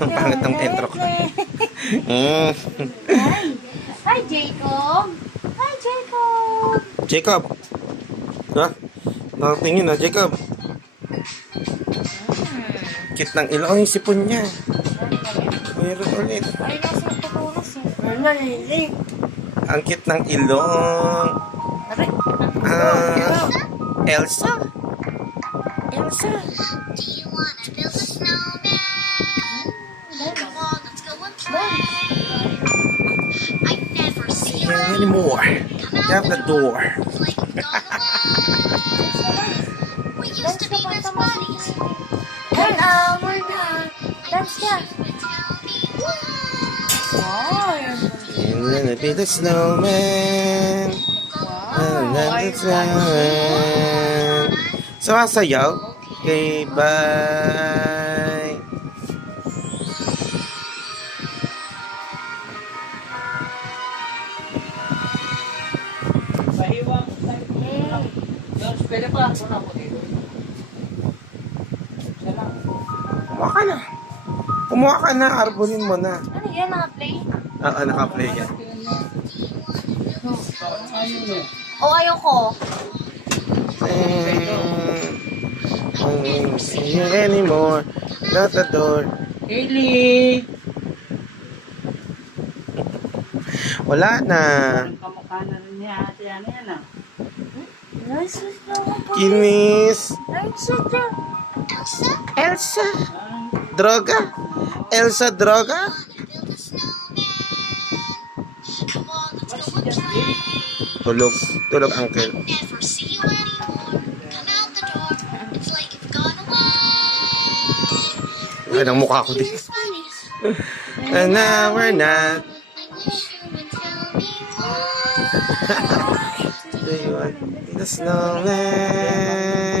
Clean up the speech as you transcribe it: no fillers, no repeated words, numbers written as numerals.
Ang pangit ang intro ko. Hi, Jacob. Hi, Jacob. Jacob. Ha? Nakatingin na, Jacob. Kit ng ilong yung sipon niya. Meron ulit. Ay, nasa patunas eh. Ang kit ng ilong. Aray. Elsa. Elsa. Do you wanna build a snowman? Come on, let's go and play. I never see you Anymore. Got the door. It's like you've gone away. We used to be best buddies. And we're done. Dance ka. But tell me why. Wow. And then I be the snowman. And then the snowman. Sumasayaw? Okay, bye. Mahiwang Diyos, pwede pa ako na ako dito. Siya lang. Kumuha ka na. Kumuha ka na. Arbolin mo na. Ano yan, naka-play? Oo, naka-play yan. Ano yun? O, ayoko. I don't see you anymore. Not the door. Hailey! Wala na. Ang kamukha na rin niya ate ano yan ah. Nice lang po. Kinis. Nice lang. Elsa. Droga. Elsa Droga. Build a snowman. Come on, let's go and play. Tulog. Tulog, uncle. Never see you anymore. Come out the door. It's like you've gone away. Ay, ang mukha ko din. Best buddies. And now we're not. I wish you would tell me why. Do you want the snowman?